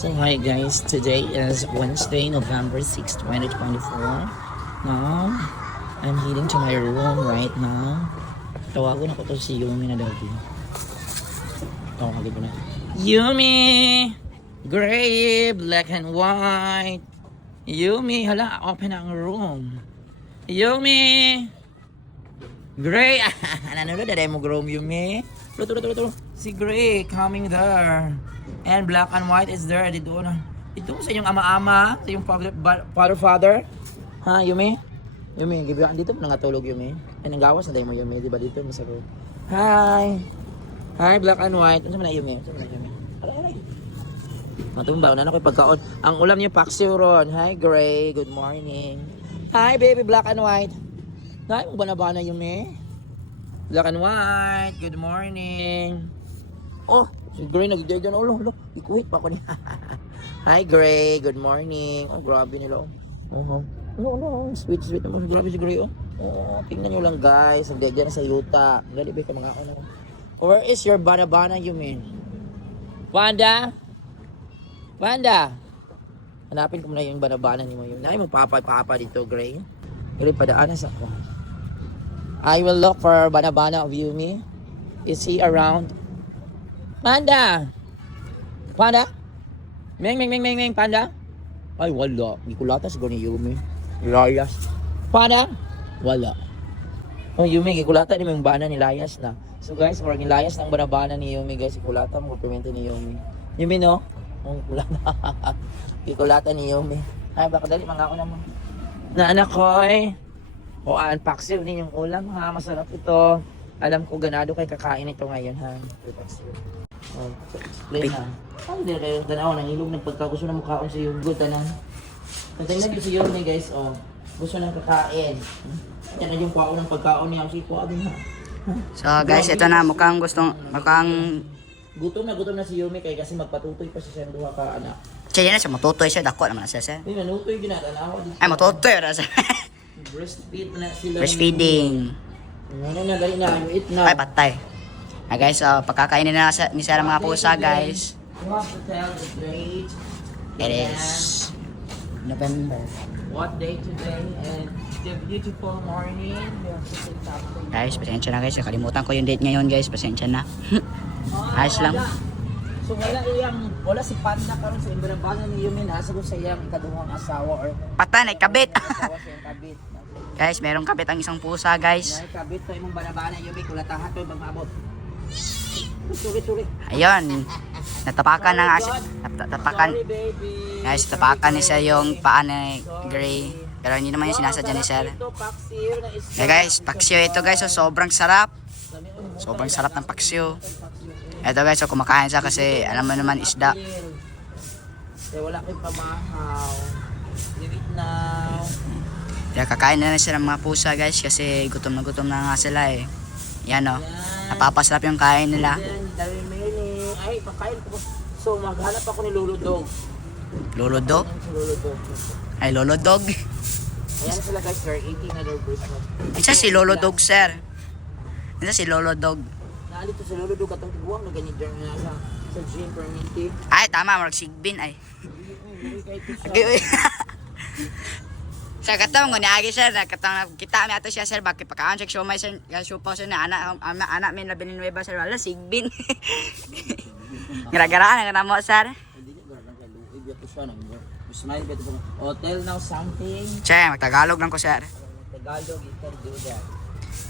So hi guys, today is Wednesday, November 6, 2024. Now, I'm heading to my room right now. Tawagan ako to si Yumi na dati. Tawagin ko na. Yumi! Gray, black and white. Yumi, hala, open ang room. Yumi! Gray! Nanonood na mo room, Yumi? Tulo. Si Gray coming there. And black and white is there. Dito na. Ito sa inyong ama-ama, sa inyong father. Ha, Yumi? Yumi, gibihan dito mo nangatulog, Yumi. Ay, nanggawas na tayo mo, Yumi. Diba dito mo sa room? Hi! Hi, black and white. Ano na, Yumi? Aray. Matumbaw na ako pagkaon. Ang ulam niyo, paksiw ron. Hi, Gray. Good morning. Hi, baby, black and white. Hi, mong banabana, Yumi. Black and white. Good morning. Oh, si Gray nag-day dyan. Oh, lo. Ikuhit pa ako niya. Hi, Gray. Good morning. Oh, grabe nila. Oh. No. Sweet naman. Grabe si Gray, oh. Oh, tingnan nyo lang, guys. Nag-day dyan sa yuta. Dali ba ka mga ako na. Where is your banabana, you mean? Wanda? Hanapin ko muna yung banabana ni mo yun. Ay, mo papa dito, Gray. Gray, padaanas ako. I will look for banabana of Yumi. Is he around? Panda! Meng, Panda? Ay, wala. Hindi ko latas ko ni Yumi. Layas. Panda? Wala. Oh, Yumi, gikulata ni yung bana ni Layas na. So guys, parang nilayas ng banabana ni Yumi, guys. Gikulata mo, kumplimento ni Yumi. Yumi, no? Oh, gikulata ni Yumi. Ay, baka dali, mga ako naman. Na anak ko, eh. O, paksiw din yung ulam, ha? Masarap ito. Alam ko, ganado kay kakain ito ngayon, ha? Paksiw. Oh, explain ha. Ano din kayo? Tanaw, nangilog ng pagkagusto na mukhaon sa yung good, tanan. Tingnan niyo si Yumi, guys, oh. Gusto nang kakain. Yan na yung kwaon ng pagkaon niya. Si kwaon din, ha? So guys, ito na, mukhang Gutom na si Yumi kay kasi magpatutoy pa siya sa duha ka anak. siya na siya, matutoy siya, dako naman na siya siya. Ay, manutoy ginatanaw dito. Ay, matutoy na siya. Breastfeed na sila. Breastfeeding. Ano na, dali na, eat na. Ay, patay. Ah guys, pagkakainin na ni Sarah mga pusa, guys. You have to tell the date. It is November. What day today and the beautiful morning. We have to sit up. Guys, pasensya na guys, nakalimutan ko yung date ngayon guys, pasensya na. Ayos lang. So wala si Panda karon sa imbarabanan ni Yumi nasa ko sa iyang ikaduhang asawa or Patay na kabit. asawa sa iyang kabit. Guys, merong kabit ang isang pusa, guys. Nay kabit to imong banabana Yumi kulatahan to magmaabot. Suri. Ayun. Natapakan ng natapakan. Sorry, baby. Guys, tapakan ni siya yung paa ni Gray. Pero hindi naman yung sinasadya ni Sir. Yeah guys, paksiw ito guys, so sobrang sarap. Sobrang sarap ng paksiw. Ito guys, so kumakain siya kasi alam mo naman isda. Kaya wala kayong pamahaw. Leave it now. Kaya kakain na sila ng mga pusa guys kasi gutom na nga sila eh. Yan o, napapasarap yung kain nila. Ay, pakain ko. So, maghanap ako ni Lolo Dog. Lolo Dog? Lolo Dog. Ay, Lolo Dog. Ayan sila guys, they're eating na their breakfast. Isa si Lolo Dog, sir. Isa si Lolo Dog. Naalito sa Lolo Dog atong tiguang na ganyan dyan nga sa gym permitted. Ay, tama, marag sigbin ay. Sa katong ni agi sir, katong kita mi ato siya sir bakit pagkaan check show may sir, show pa sir na anak min labi ni Nueva sir wala sigbin. Gara-gara na mo sir. Hindi na garang kay Luig yato siya nang smile beto ko. Hotel now something. Che, magtagalog lang ko sir. Tagalog you can do that.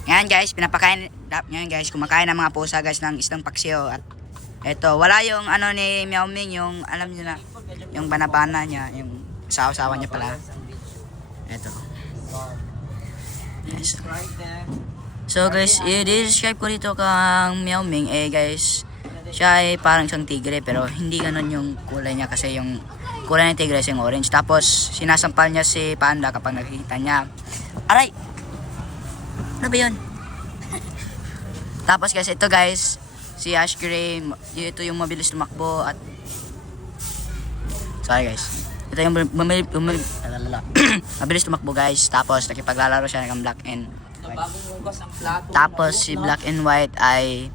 Ngayon guys, ngayon guys, kumakain ng mga pusa guys ng isdang paksiw at eto, wala yung ano ni Meow Ming, yung alam niyo na, yung banabana niya, yung asawa niya pala. Eto. Yes. So guys, i-describe ko dito kang Meow Ming guys. Siya ay parang isang tigre pero hindi ganun yung kulay niya kasi yung kulay ng tigre is yung orange. Tapos sinasampal niya si Panda kapag nakikita niya. Aray! Ano ba yun? Tapos guys, ito guys, si Ash Gray, ito yung mabilis tumakbo at sorry guys. Ito yung mabilis tumakbo guys. Tapos nakipaglalaro siya ng black and white. Tapos si black and white ay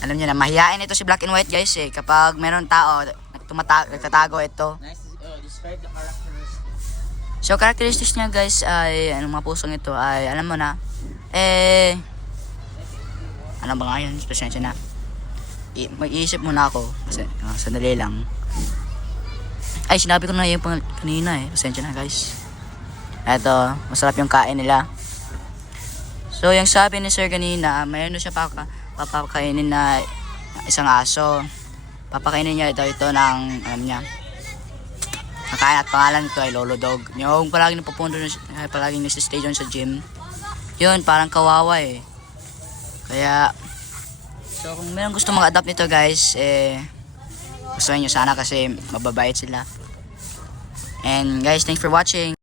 alam niyo na mahiyain ito si black and white guys eh. Kapag meron tao nagtatago ito. Nice. Describe the characteristics. So, characteristics niya guys ay, anong mga pusong ito ay, alam mo na, ano ba nga yun? Pasensya na. Mag-iisip muna ako, kasi, sandali lang. Ay, sinabi ko na yung kanina pasensya na guys. Eto, masarap yung kain nila. So, yung sabi ni Sir kanina, mayroon siya papakainin na isang aso. Papakainin niya ito ng, alam niya, nakain at pangalan nito ay Lolo Dog. Yung palaging napupunto palaging nasa-stay doon sa gym. Yun, parang kawawa Kaya, so kung meron gusto mag-adapt nito guys, gustuhin nyo sana kasi mababait sila. And guys, thanks for watching.